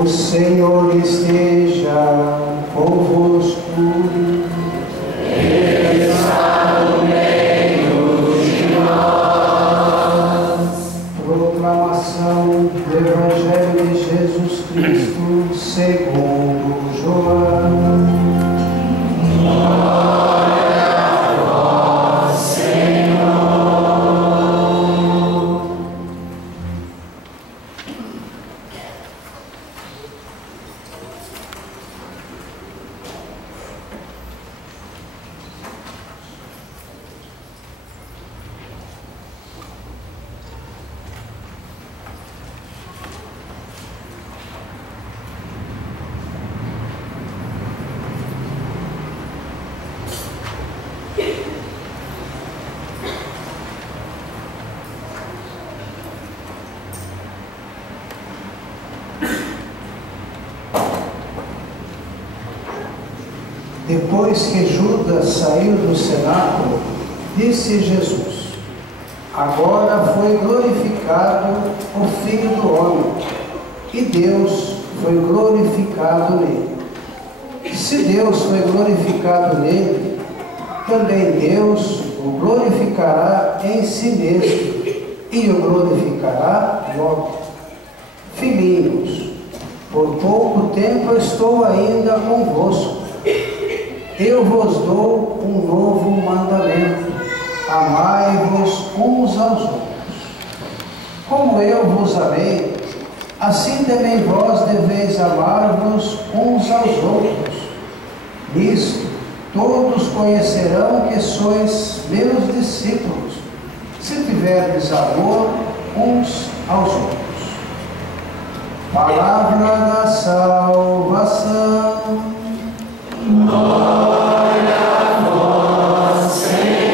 O Senhor esteja convosco. Ele está no meio de nós. Proclamação do Evangelho de Jesus Cristo segundo João. Glória a vós, Senhor. Depois que Judas saiu do cenáculo, disse Jesus: agora foi glorificado o Filho do Homem, e Deus foi glorificado nele. Se Deus foi glorificado nele, também Deus o glorificará em si mesmo, e o glorificará logo. Filhinhos, por pouco tempo estou ainda convosco. Eu vos dou um novo mandamento: amai-vos uns aos outros. Como eu vos amei, assim também vós deveis amar-vos uns aos outros. Nisto todos conhecerão que sois meus discípulos, se tiverdes amor uns aos outros. Palavra da salvação. Glória a vós, Senhor.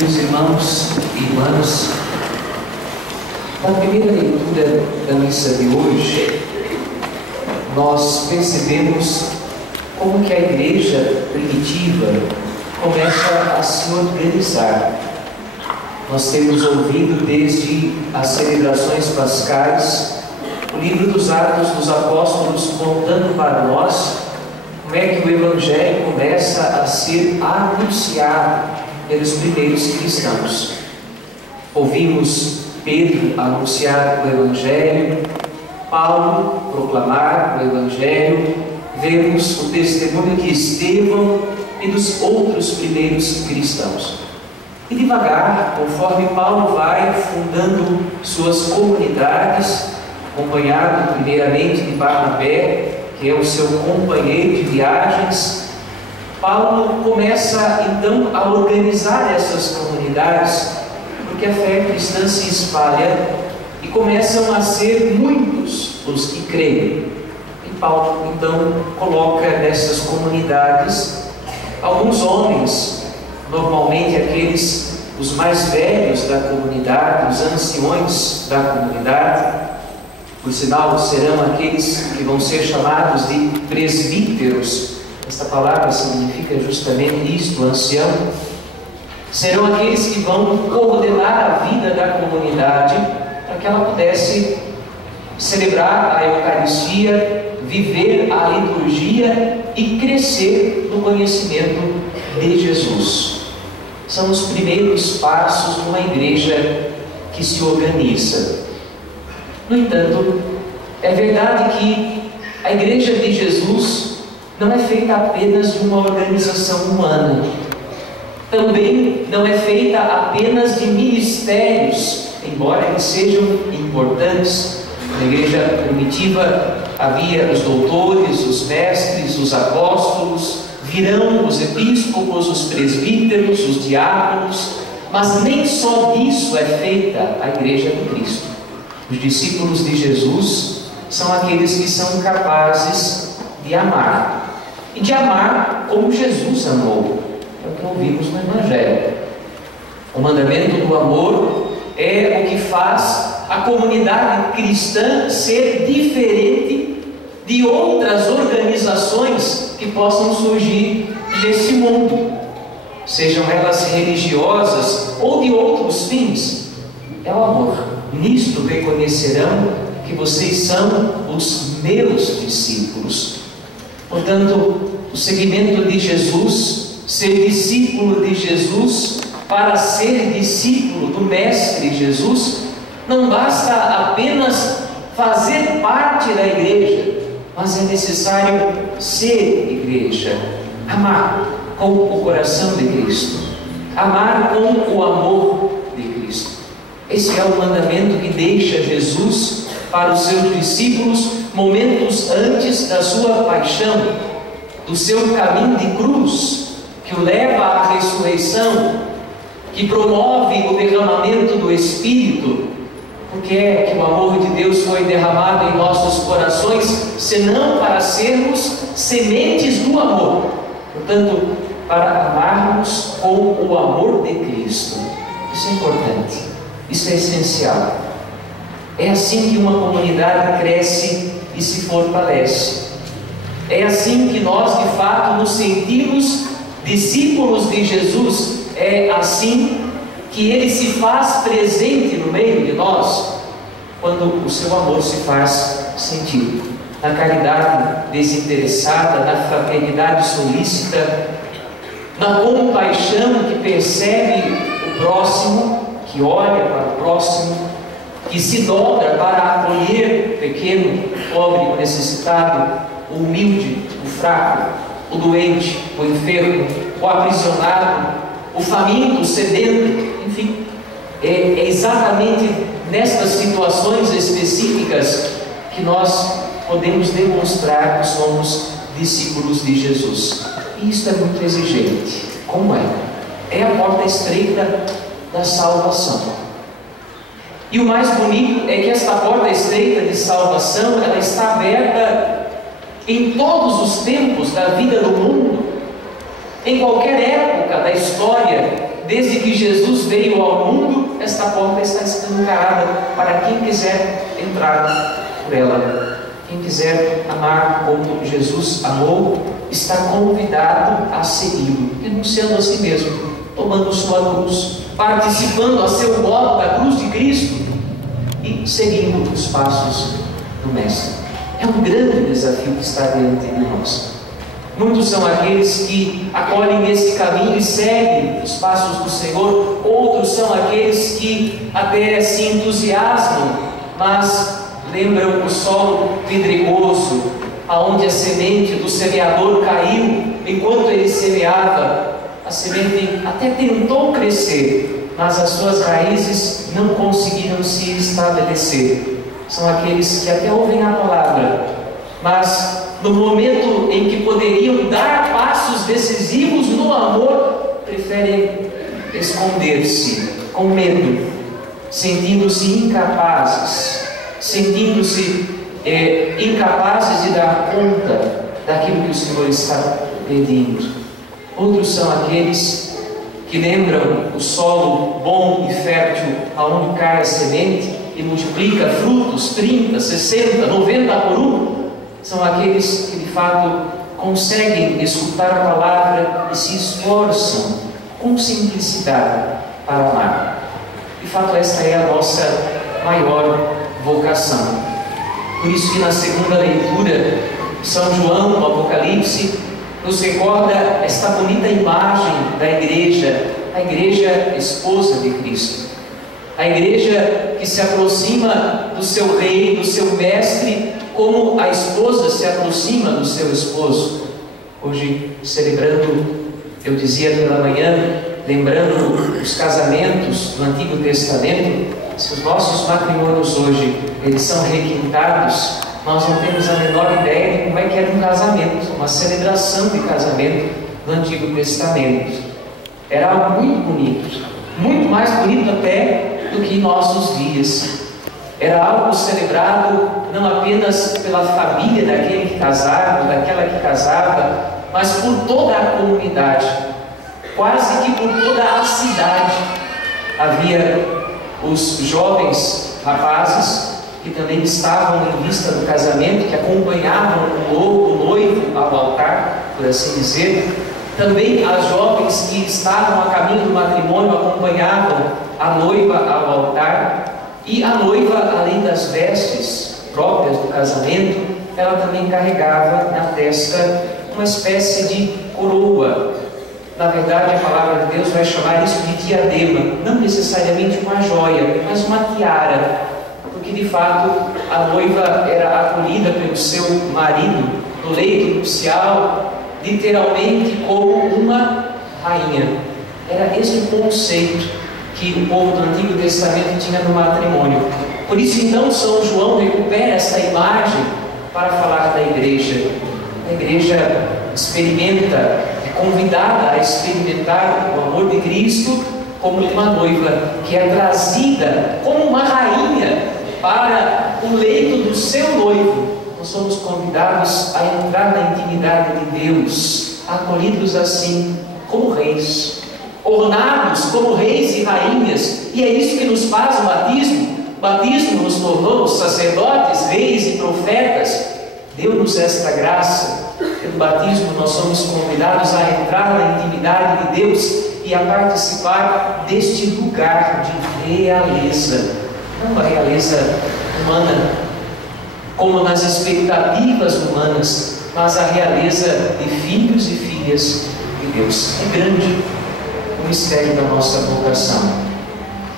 Meus irmãos e irmãs, na primeira leitura da missa de hoje, nós percebemos como que a igreja primitiva começa a se organizar. Nós temos ouvido desde as celebrações pascais o livro dos Atos dos Apóstolos contando para nós como é que o Evangelho começa a ser anunciado pelos primeiros cristãos. Ouvimos Pedro anunciar o Evangelho, Paulo proclamar o Evangelho, vemos o testemunho de Estevão e dos outros primeiros cristãos. E devagar, conforme Paulo vai fundando suas comunidades, acompanhado primeiramente de Barnabé, que é o seu companheiro de viagens, Paulo começa então a organizar essas comunidades, porque a fé cristã se espalha e começam a ser muitos os que creem. E Paulo então coloca nessas comunidades alguns homens, normalmente aqueles, os mais velhos da comunidade, os anciões da comunidade. Por sinal, serão aqueles que vão ser chamados de presbíteros. Esta palavra significa justamente isto, ancião. Serão aqueles que vão coordenar a vida da comunidade para que ela pudesse celebrar a Eucaristia, viver a liturgia e crescer no conhecimento de Jesus. São os primeiros passos numa igreja que se organiza. No entanto, é verdade que a igreja de Jesus não é feita apenas de uma organização humana. Também não é feita apenas de ministérios, embora eles sejam importantes. Na igreja primitiva havia os doutores, os mestres, os apóstolos, virão os episcopos, os presbíteros, os diáconos, Mas nem só disso é feita a Igreja de Cristo. Os discípulos de Jesus são aqueles que são capazes de amar. E de amar como Jesus amou. É o que ouvimos no Evangelho. O mandamento do amor é o que faz a comunidade cristã ser diferente de outras organizações que possam surgir nesse mundo, sejam elas religiosas ou de outros fins. É o amor. Nisto reconhecerão que vocês são os meus discípulos. Portanto, o seguimento de Jesus, ser discípulo de Jesus, para ser discípulo do Mestre Jesus, não basta apenas fazer parte da igreja, mas é necessário ser igreja, amar com o coração de Cristo, amar com o amor de Cristo. Esse é o mandamento que deixa Jesus para os seus discípulos momentos antes da sua paixão, do seu caminho de cruz, que o leva à ressurreição, que promove o derramamento do Espírito. Porque é que o amor de Deus foi derramado em nossos corações, senão para sermos sementes do amor. Portanto, para amarmos com o amor de Cristo. Isso é importante, isso é essencial. É assim que uma comunidade cresce e se fortalece. É assim que nós, de fato, nos sentimos discípulos de Jesus. É assim que Ele se faz presente no meio de nós, quando o seu amor se faz sentido, na caridade desinteressada, na fraternidade solícita, na compaixão que percebe o próximo, que olha para o próximo, que se dobra para acolher o pequeno, o pobre, o necessitado, o humilde, o fraco, o doente, o enfermo, o aprisionado, o faminto, o sedento, enfim. É exatamente nestas situações específicas que nós podemos demonstrar que somos discípulos de Jesus. E isso é muito exigente. Como é? É a porta estreita da salvação. E o mais bonito é que esta porta estreita de salvação, ela está aberta em todos os tempos da vida do mundo. Em qualquer época da história, desde que Jesus veio ao mundo, esta porta está escancarada para quem quiser entrar por ela. Quem quiser amar como Jesus amou, está convidado a segui-lo, renunciando a si mesmo, tomando sua cruz, participando a seu modo da cruz de Cristo e seguindo os passos do Mestre. É um grande desafio que está diante de nós. Muitos são aqueles que acolhem esse caminho e seguem os passos do Senhor. Outros são aqueles que até se entusiasmam, mas lembram o solo pedregoso, aonde a semente do semeador caiu. Enquanto ele semeava, a semente até tentou crescer, mas as suas raízes não conseguiram se estabelecer. São aqueles que até ouvem a palavra, mas no momento em que poderiam dar passos decisivos no amor, preferem esconder-se com medo, sentindo-se incapazes, incapazes de dar conta daquilo que o Senhor está pedindo. Outros são aqueles que lembram o solo bom e fértil, aonde cai a semente e multiplica frutos 30, 60, 90 por um. São aqueles que de fato conseguem escutar a palavra e se esforçam com simplicidade para amar. De fato, esta é a nossa maior vocação. Por isso que na segunda leitura, São João, no Apocalipse, nos recorda esta bonita imagem da igreja, a igreja esposa de Cristo. A igreja que se aproxima do seu rei, do seu mestre, como a esposa se aproxima do seu esposo. Hoje, celebrando, eu dizia pela manhã, lembrando os casamentos do Antigo Testamento, se os nossos matrimônios hoje eles são requintados, nós não temos a menor ideia de como é que era um casamento, uma celebração de casamento no Antigo Testamento. Era algo muito bonito, muito mais bonito até do que em nossos dias. Era algo celebrado não apenas pela família daquele que casava, daquela que casava, mas por toda a comunidade, quase que por toda a cidade. Havia os jovens rapazes que também estavam em vista do casamento, que acompanhavam o noivo ao altar, por assim dizer. Também as jovens que estavam a caminho do matrimônio acompanhavam a noiva ao altar. E a noiva, além das vestes próprias do casamento, ela também carregava na testa uma espécie de coroa. Na verdade, a palavra de Deus vai chamar isso de diadema, não necessariamente uma joia, mas uma tiara, porque de fato a noiva era acolhida pelo seu marido no leito nupcial, literalmente como uma rainha. Era esse o conceito que o povo do Antigo Testamento tinha no matrimônio. Por isso então São João recupera essa imagem para falar da igreja. A igreja experimenta, é convidada a experimentar o amor de Cristo como uma noiva que é trazida como uma rainha para o leito do seu noivo. Nós somos convidados a entrar na intimidade de Deus, acolhidos assim como reis, ornados como reis e rainhas, e é isso que nos faz o batismo. O batismo nos tornou sacerdotes, reis e profetas, deu-nos esta graça. Pelo batismo nós somos convidados a entrar na intimidade de Deus e a participar deste lugar de realeza, não a realeza humana, como nas expectativas humanas, mas a realeza de filhos e filhas de Deus. É grande o mistério da nossa vocação.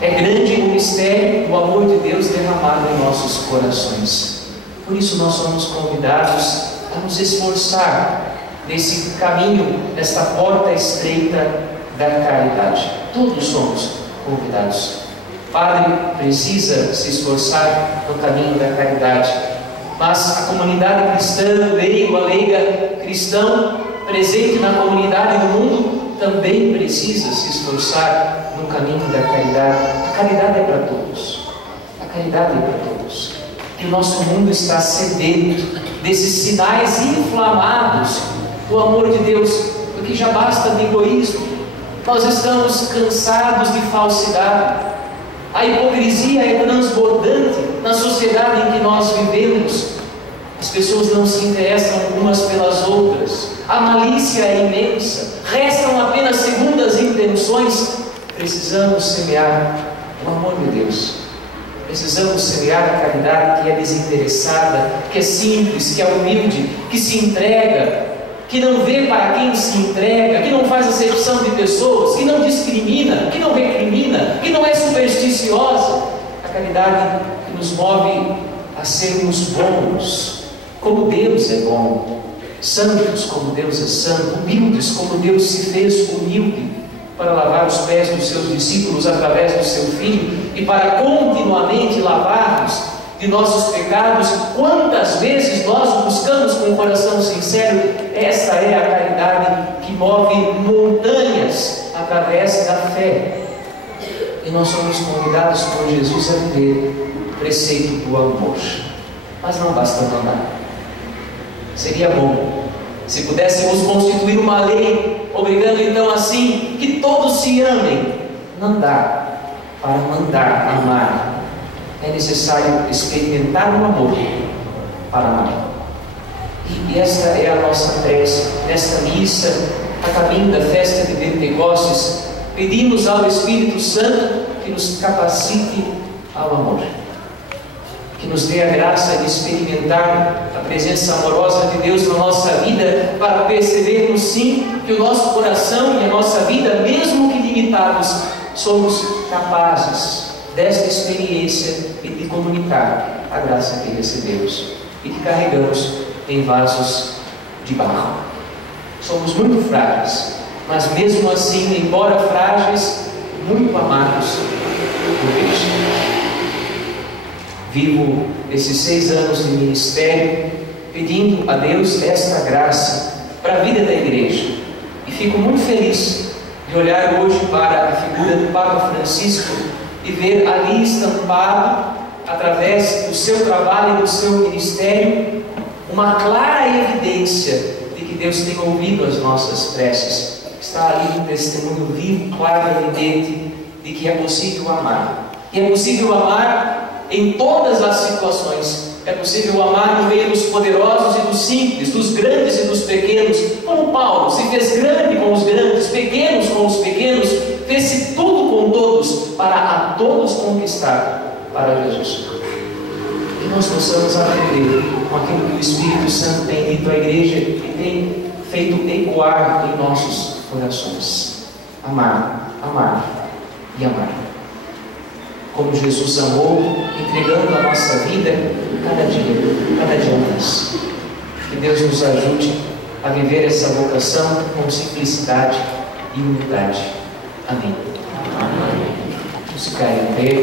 É grande o mistério do amor de Deus derramado em nossos corações. Por isso nós somos convidados a nos esforçar nesse caminho, nesta porta estreita da caridade. Todos somos convidados. O padre precisa se esforçar no caminho da caridade, mas a comunidade cristã, o leigo, a leiga cristão, presente na comunidade do mundo, também precisa se esforçar no caminho da caridade. A caridade é para todos. A caridade é para todos. Que o nosso mundo está sedento desses sinais inflamados do amor de Deus, porque já basta de egoísmo. Nós estamos cansados de falsidade. A hipocrisia é transbordante na sociedade em que nós vivemos. As pessoas não se interessam umas pelas outras. A malícia é imensa. Restam apenas segundas intenções. Precisamos semear o amor de Deus. Precisamos semear a caridade que é desinteressada, que é simples, que é humilde, que se entrega, que não vê para quem se entrega, que não faz acepção de pessoas, que não discrimina, que não recrimina, que não é supersticiosa. A caridade que nos move a sermos bons, como Deus é bom, santos como Deus é santo, humildes como Deus se fez humilde, para lavar os pés dos seus discípulos através do seu Filho e para continuamente lavar-nos de nossos pecados. Quantas vezes nós buscamos com um coração sincero? Essa é a caridade que move montanhas através da fé. E nós somos convidados por Jesus a viver o preceito do amor. Mas não basta mandar. Seria bom se pudéssemos constituir uma lei, obrigando então assim que todos se amem. Não dá para mandar amar. É necessário experimentar o amor para amar. E esta é a nossa prece, nesta missa, a caminho da festa de Pentecostes. Pedimos ao Espírito Santo que nos capacite ao amor, que nos dê a graça de experimentar a presença amorosa de Deus na nossa vida, para percebermos sim que o nosso coração e a nossa vida, mesmo que limitados, somos capazes desta experiência e de comunicar a graça que recebemos e que carregamos em vasos de barro. Somos muito frágeis, mas mesmo assim, embora frágeis, muito amados por Cristo. Vivo esses 6 anos de ministério pedindo a Deus esta graça para a vida da igreja, e fico muito feliz de de olhar hoje para a figura do Papa Francisco e ver ali estampado, através do seu trabalho e do seu ministério, uma clara evidência de que Deus tem ouvido as nossas preces. Está ali um testemunho vivo, claro e evidente de que é possível amar. E é possível amar em todas as situações. É possível amar no meio dos poderosos e dos simples, dos grandes e dos pequenos, como Paulo se fez grande com os grandes, pequenos com os pequenos, fez-se tudo com todos, para a todos conquistar para Jesus. Que nós possamos aprender com aquilo que o Espírito Santo tem dito à igreja e tem feito ecoar em nossos corações. Amar, amar e amar. Como Jesus amou, entregando a nossa vida cada dia mais. Que Deus nos ajude a viver essa vocação com simplicidade e humildade. Amém. Vamos ficar em pé.